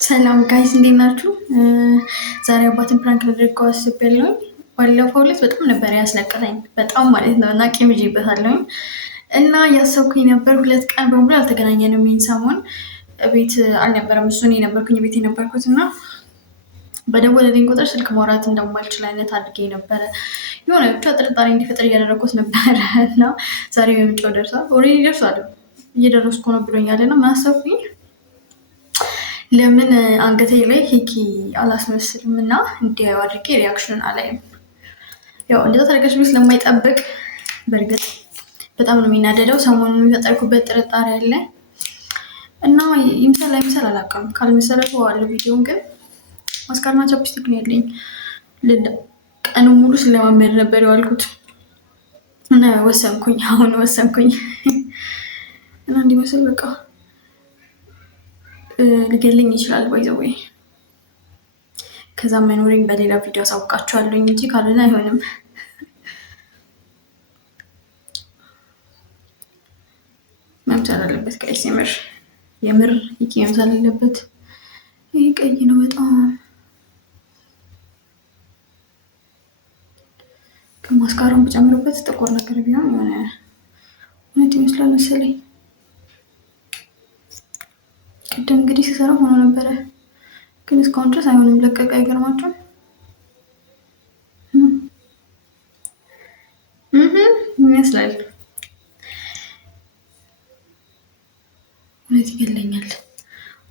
ሰላም ጋይስ እንዴት ናችሁ? ዛሬ አባትን ፕራንክ ላደርገው አስቤያለሁ። ባለፈው ዕለት በጣም ነበር ያስለቀሰኝ በጣም ማለት ነው እና ቂም ይዤበታለሁ እና ያሰብኩኝ ነበር 2 ቀን በሙሉ አልተገናኘንም። ይሄን ሰሞን ቤት አልነበረም እሱ እኔ ነበርኩኝ ቤት የነበርኩት እና በደወለልኝ ቁጥር ስልክ ማውራት እንደማልችል አይነት አድርጌ ነበረ። የሆነ ብቻ ጥርጣሬ እንዲፈጠር እያደረኩት ነበረ እና ዛሬ በምንጫው ደርሷል። ኦልሬዲ ደርሷል እየደረስኩ ነው ብሎኛል እና ምን አሰብኩኝ ለምን አንገቴ ላይ ሂኪ አላስመስልም እና እንዲያዩ አድርጌ ሪያክሽኑን አላይም። ያው እንደዛ ታደርገሽ ቢስ ለማይጠብቅ በእርግጥ በጣም ነው የሚናደደው። ሰሞኑን የሚፈጠርኩበት ጥርጣሬ አለ እና ይምሰል አይምሰል አላውቅም። ካልመሰረቱ ዋለው ቪዲዮን ግን ማስካርና ቻፕስቲክ ነው ያለኝ። ቀኑ ሙሉ ስለማመድ ነበር የዋልኩት እና ወሰንኩኝ። አሁን ወሰንኩኝ እና እንዲመስል በቃ ሊገልኝ ይችላል ወይ ከዛ መኖሪን በሌላ ቪዲዮ አሳውቃችኋለሁ እንጂ ካልሆነ አይሆንም። መምሰል አለበት ጋይስ፣ የምር ይሄ መምሰል አለበት። ይሄ ቀይ ነው በጣም ከማስካራውን ብጨምርበት ጥቁር ነገር ቢሆን የሆነ እውነት ይመስላል መሰለኝ። ቅድም እንግዲህ ሲሰራ ሆኖ ነበረ ግን እስካሁን ድረስ አይሆንም። ለቀቀ። አይገርማችሁም? ይመስላል እውነት ይገለኛል።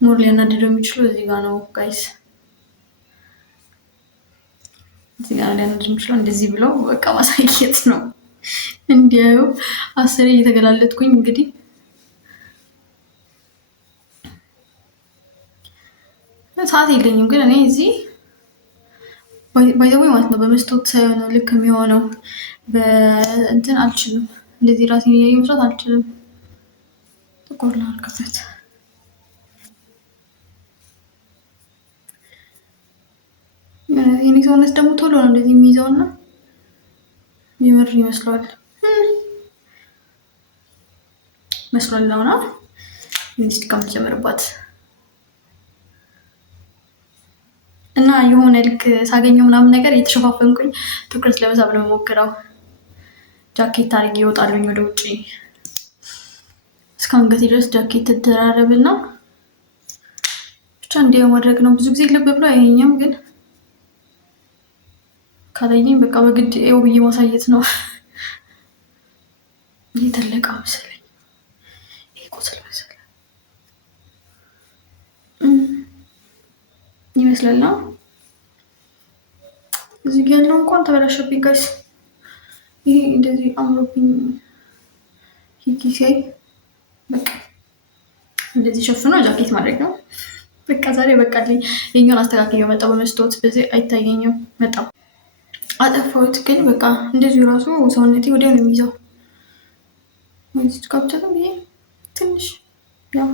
ሞር ሊያናድደው የሚችለው እዚህ ጋር ነው ጋይስ። እዚህ ጋር ሊያናድደው የሚችለው እንደዚህ ብለው በቃ ማሳየት ነው። እንዲያዩ 10 እየተገላለጥኩኝ እንግዲህ ሰዓት የለኝም ግን እኔ እዚህ ባይዘው ማለት ነው በመስታወት ሳይሆን ነው ልክ የሚሆነው። በእንትን አልችልም፣ እንደዚህ ራሴን እያየሁ መስራት አልችልም። ጥቁር ላድርግበት። የኔ ሰውነት ደግሞ ቶሎ ነው እንደዚህ የሚይዘውና ይመር ይመስላል ነውና ትንሽ ድካም ተጨምርባት እና የሆነ ልክ ሳገኘው ምናምን ነገር እየተሸፋፈንኩኝ ትኩረት ለመሳብ ነው የምሞክረው። ጃኬት አድርጌ ይወጣሉኝ ወደ ውጭ እስከ አንገቴ ድረስ ጃኬት ተደራረብና ብቻ እንዲያው ማድረግ ነው። ብዙ ጊዜ ልብ ብሎ አየኝም ግን ካላየኝ በቃ በግድ ኤው ብዬ ማሳየት ነው። እየተለቀ መሰለኝ ይሄ ቁስል መሰለኝ ይመስላል። እዚህ ጋር ያለው እንኳን ተበላሸብኝ ጋይስ። ይሄ እንደዚህ አምሮብኝ ሂኪ ሲያይ በቃ እንደዚህ ሸፍኖ ጃኬት ማድረግ ነው በቃ። ዛሬ በቃ የኛውን አስተካክዬ መጣሁ። በመስታወት በዚህ አይታየኝም መጣሁ አጠፋሁት ግን በቃ እንደዚሁ ራሱ ሰውነቴ ወዲያው ነው የሚይዘው። ወይስ ካብቻለሁ ይሄ ትንሽ ያው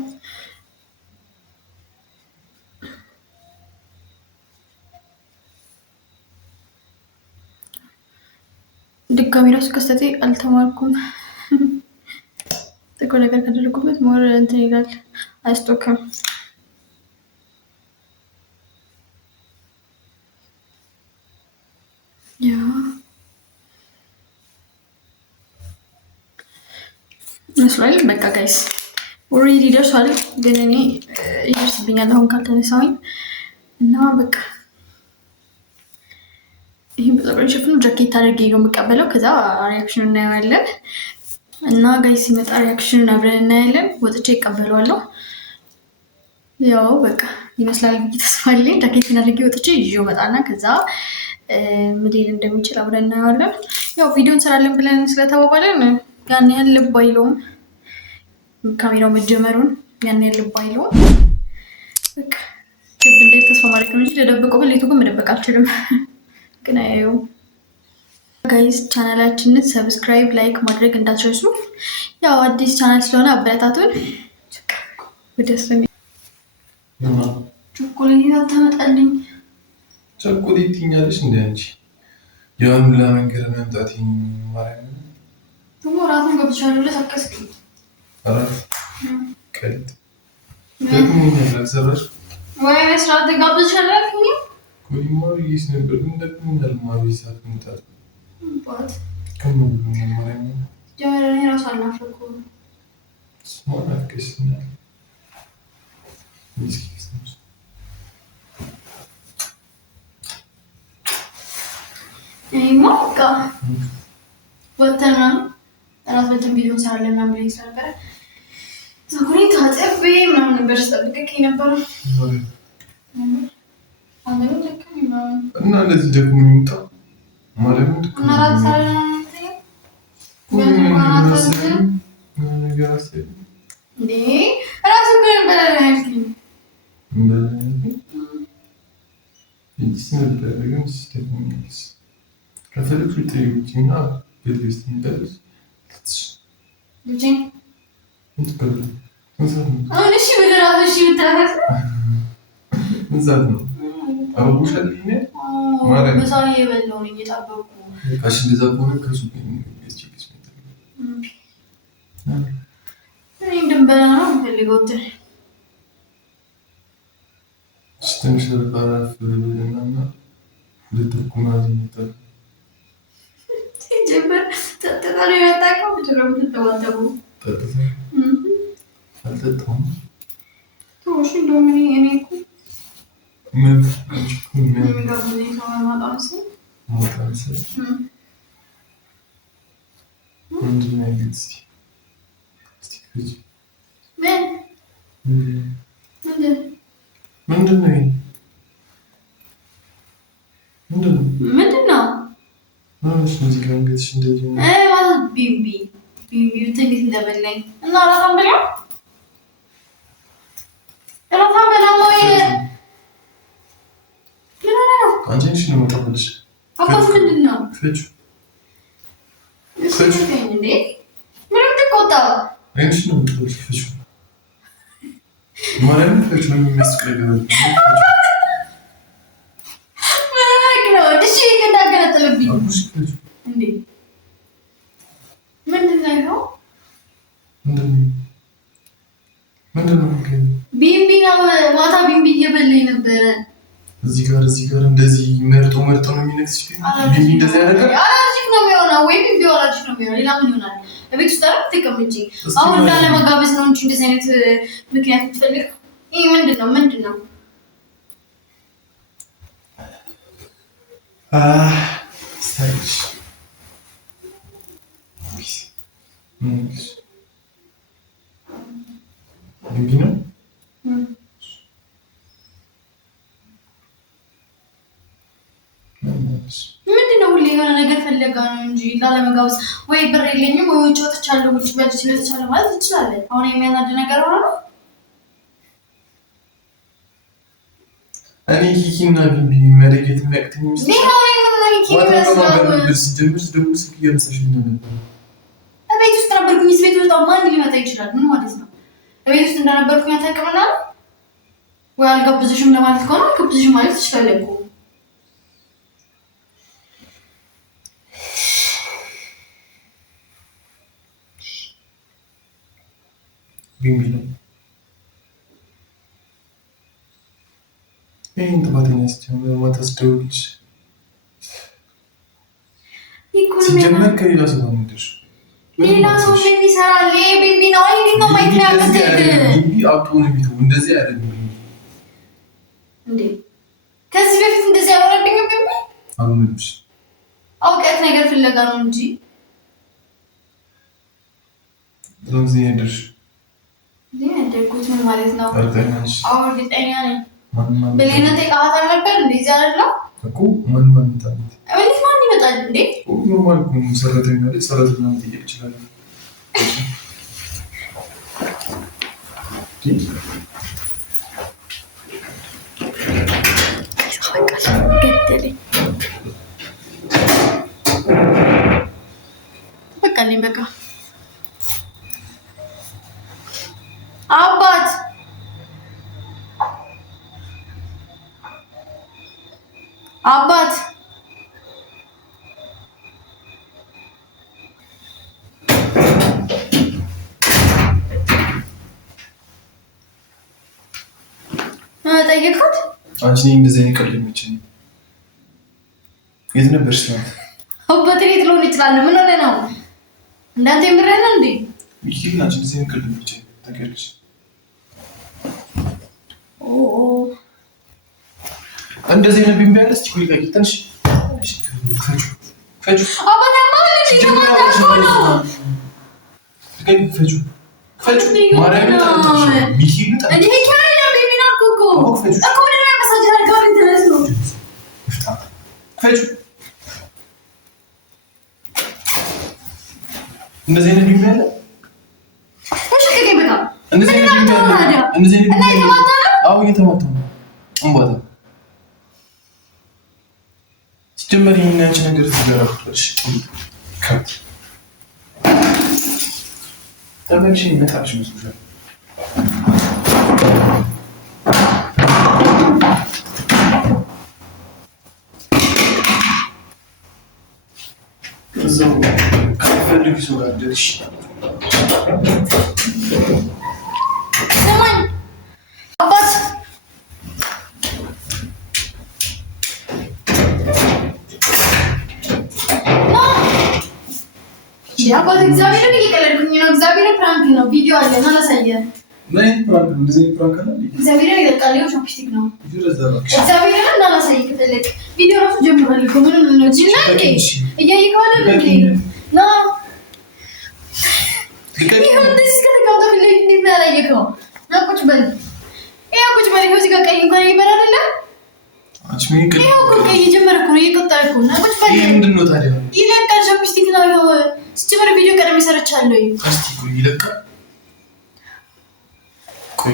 ድጋሚ ራሱ ከስተቴ አልተማርኩም። ጥቁር ነገር ካደረጉበት ሞር እንትን ይላል አያስቶክም። ያ መስሏል በቃ ጋይስ ኦልሬዲ ደርሷል። ግን እኔ ይደርስብኛል አሁን ካልተነሳሁኝ እና በቃ ይሄ በፀጉሬ ሸፍኖ ጃኬት አድርጌ ነው የምቀበለው። ከዛ ሪያክሽኑን እናየዋለን እና ጋይስ ሲመጣ ሪያክሽኑን አብረን እናያለን። ወጥቼ ይቀበለዋለሁ። ያው በቃ ይመስላል ብዬ ተስፋ አለኝ። ጃኬትን አድርጌ ወጥቼ ይዤው መጣና ከዛ ምን ሊል እንደሚችል አብረን እናየዋለን። ያው ቪዲዮ እንሰራለን ብለን ስለተባባለን ያን ያህል ልብ አይለውም። ካሜራው መጀመሩን ያን ያህል ልብ አይለውም። በቃ ልብ እንዴት ተስፋ ማድረግ ነው እንጂ ለደብቀው በሌቱ ግን መደበቅ አልችልም። ግን አየው ጋይስ ቻናላችንን ሰብስክራይብ ላይክ ማድረግ እንዳትረሱ። ያው አዲስ ቻናል ስለሆነ አበረታቱን። ወደሰኝ ቾኮሌት ታመጣልኝ። ቾኮሌት ትኛለሽ እንዴ አንቺ? ያን ለመንገር መምጣት ማለት ነው። ደግሞ ራሱን ገብቻለሁ ለሰከስክ አራት ቀልድ ደግሞ ያላሰራሽ ወይ መስራት ጋብቻለሁ ኮሊማ ይስ ነበር እንደምን እንደማዊ ሳትምጣት ባት ከምን ማለት ነው ጀመረኝ ራስ አልናፈኩ ስማና ከስና ማቃ ወተና ራስ በደንብ ቪዲዮ ሰራለን ምናምን ብለኝ ስለነበረ ፀጉሬ ታጥቤ ምናምን ነበር ስጠብቅህ ነበር እና እንደዚህ ደግሞ የሚመጣው ማለት ነው እና ራስ ሰራለን እንዴ ራስ ግን በላለን ያልኩኝ ከፈለግሽ ውጪና ቤት ውስጥ እንደርስ አሁን እሺ በደራሱ እሺ ብታፈስ እንዛት ነው አውቁሻል ማለት ነው በሳዬ የበላው ነው እየጠበቁ ካሽ እንደዛ ከሆነ ከሱ እኔ እንደምበላ ነው የምፈልገው ትንሽ ተቃራፍ ብለናና ልትኩማዝ ይመጣል ሲጀመር ተጠጣሪ ያጣቀው ብትረም ተዋጠቡ ተጠጣ አልተጣም ትንሽ እንደምን እኔ እኮ ምን ጋብዘኝ ሰው ማጣምስ ሞታንስ ምንድን ነው እስቲ ፍጅ ምንድን ነው ማለሽ እዚህ ጋር እንግዲህ እንደዚህ ነው ማለት ቢምቢ እንዴት እንደበላኝ እና ራሳን በላ ወይ አንቺ ነሽ ነው የምታፈልሽ አባቱ ምንድን ነው ፍጅ እንዴ ምንም ትቆጣው አንቺ ነው የምታፈልሽ ፍጅ ማለት ነው ፍጅ ነው የሚያስቀርበው እንዴ ምንድነው ቢምቢ ነው ማታ ቢምቢ እየበላኝ ነበረ እዚህ ጋር እንደዚህ መርጦ ነው የሚነክስሽ ቢምቢ እንደዚህ ያደርጋል አላርጂክ ነው የሚሆነው ወይ ቢምቢ አላርጂክ ነው የሚሆነው ሌላ ምን ይሆናል እቤት ውስጥ አይደል ተቀምጪ አሁን እንዳለ መጋበዝ ነው እንጂ እንደዚህ አይነት ምክንያት ትፈልግ ይሄ ምንድነው ስታይልሽ ቢምቢ ነው ምንድነው ሁሌ የሆነ ነገር ፈለጋ ነው እንጂ ላለመጋበዝ ወይ ብር የለኝም ወይ ውጭ ወጥቻለሁ ውጭ በልቼ ወጥቻለሁ ማለት ትችላለህ አሁን የሚያናድ ነገር ሆነ ነው እኔ ኪኪና ቢምቢ መለየት የሚያቅተኝ ቤት ውስጥ ነበርኩኝ ቤት ውስጥ ማን ሊመጣ ይችላል ምን ማለት ነው ቤት ውስጥ እንደነበርኩኝ አታውቅምና ወይ አልጋብዝሽም ለማለት ከሆነ አልጋብዝሽም ማለት ትችላለህ እኮ ቢምቢ ነው ይሄን ጥፋተኛ ሲጀምር ማታስደውልሽ ሲጀመር ከሌላ ሰው ነው የምትደርሽ ሌላ ሰው ምን ይሰራል ይሄ ቢምቢ ነው እንዴት ነው ማይክ ላይ ያመጣው ቢምቢ አውጥቶ ነው የሚተው እንደዚህ አይደለም እንዴ ከዚህ በፊት እንደዚህ ያወራብኝ ቢምቢ አምንሽ አውቀት ነገር ፍለጋ ነው እንጂ ለዚህ ያደርሽ ያደርኩት ምን ማለት ነው አርተናሽ አሁን ሊጠኛ ነኝ በሌነቴ ቃታ ነበር እንደዚህ አይደለም እኮ ማን ይመጣል እንዴት ማን ይመጣል እንዴ ኖርማል ነው ሰራተኛ ላይ ሰራተኛ መጠየቅ ይችላል በቃ አባት ጠየቅኩት። አንቺ ነኝ እንደዚህ አይነት ቀልድ የሚችል የት ነበርሽ? አባቴ ቤት ልሆን ይችላል። ምን ሆነ ነው እንዳንተ የምረህ ነው እንዴ? ይሄ አንቺ እንደዚህ አይነት ቀልድ የሚችል ታውቂያለሽ? እንደዚህ ነው ቢምቢ ያለች እኮ ይላል ትንሽ ፈጁ አባቴ ማለት ነው ፈጁ ማርያም ታውቃለሽ ሚኪን ታውቃለሽ እንዴ ካለ ቢሚና ኮኮ እኮ ነው መሰጃ ጋር ኢንተረስ ነው ፈጁ እንደዚህ ነው ቢምቢ ያለ እሺ ከገበታ እንደዚህ ነው ቢምቢ ያለ እንደዚህ ነው ቢምቢ ያለ አዎ እየተማታ ነው እንባታ ሲጀመር ይሄን አንቺ ነገር ትገራፍሽ ከት ተመልሽ ይመጣልሽ መስሎሻል። እዛው ከፈልግ ሰው ጋር ደርሽ ሰማኝ አባት አባት እግዚአብሔርን እየቀለድኩኝ ነው። እግዚአብሔርን ፕራንክ ነው። ቪዲዮ አለ እና ላሳየህ። ምን ፕራንክ ነው? እንደዚህ ፕራንክ አለ? እግዚአብሔርን ይገልጣል። ይኸው ቻፕስቲክ ነው። እግዚአብሔርን እና ላሳየህ ከፈለክ ቪዲዮ ራሱ ጀምሯል እኮ ምንም ነው እንጂ እና እንዴ እያየህ አይደል እንዴ? ና ይኸው እንደዚህ ከተቀመጠ ፊት ለፊት እንዴት ነው ያላየኸው? ና ቁጭ በል። ይኸው ቁጭ በል። ይኸው እዚህ ጋር ቀይ እንኳን ይበል አይደለ? ይኸው እኮ ቀይ እየጀመረ እኮ ነው። እየቆጠረ እኮ ና ቁጭ በል። ይሄ ምንድን ነው ታዲያ? ይለቃል። ቻፕስቲክ ነው ይኸው ሲጀመር ቪዲዮ ቀደም ይሰረቻለሁ። ቻፕስቲክ ይለቃል። ቆይ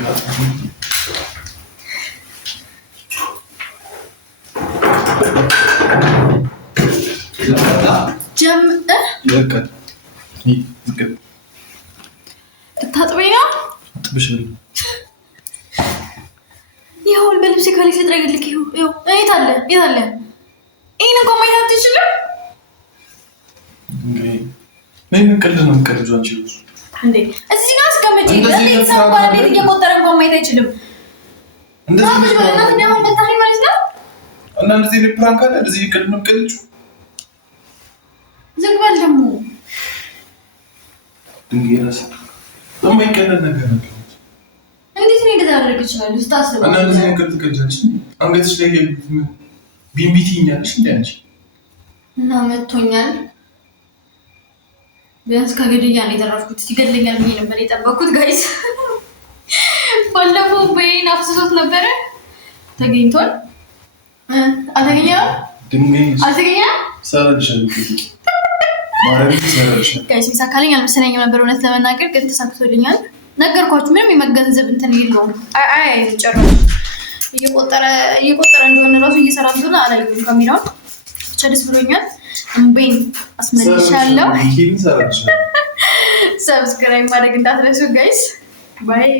ይለቃል። ልታጥበኝ ነው? አጥብሻለሁ። ይኸውልህ በልብሴ ካሌ ልጥረግልክ። ይኸው የት አለ? የት አለ? ይሄን እንኳን ማየት አትችልም እንዴ? ምን ቀልድ ነው የምትቀልጂው አንቺ? እንዴ እዚህ ጋር አስቀምጪ። ለዚህ ሰው ባለቤት እየቆጠረ እንኳን ማየት አይችልም። እንደዚህ ነው ማለት ነው መታኝ ማለት ነው። እና እንደዚህ ነው ፕራንክ አለ። እንደዚህ ቀልድ ነው የምትቀልጂው? ዝም በል ደግሞ ድንገት የማይቀለድ ነገር ነው። እንዴት ነው እንደዛ አደረግ ይችላል? ስታስብ እና እንደዚህ ነገር ትቀልጃለሽ? አንገትሽ ላይ ቢምቢቲ እኛለሽ እንዴ አንቺ? እና መቶኛል። ቢያንስ ከገድያ ነው የተረፍኩት። ይገድለኛል ብዬ ነበር የጠበኩት። ጋይስ ባለፈው በይን አፍስሶት ነበረ። ተገኝቷል። አልተገኘም? አልተገኘም? ሰራልሻለሁ ማረግ ሰራልሻለሁ። ጋይስ ሚሳካልኝ አልመሰለኝም ነበር እውነት ለመናገር ግን ተሳክቶልኛል። ነገርኳችሁ ምንም የመገንዘብ እንትን የለውም። አይ ጨረሱ እየቆጠረ እንደሆነ ራሱ እየሰራ እንደሆነ አላየሁም ካሜራውን። ብቻ ደስ ብሎኛል። እምቤን አስመልሻለሁ። ሰብስክራይብ ማድረግ እንዳትረሱ ጋይስ። ባይ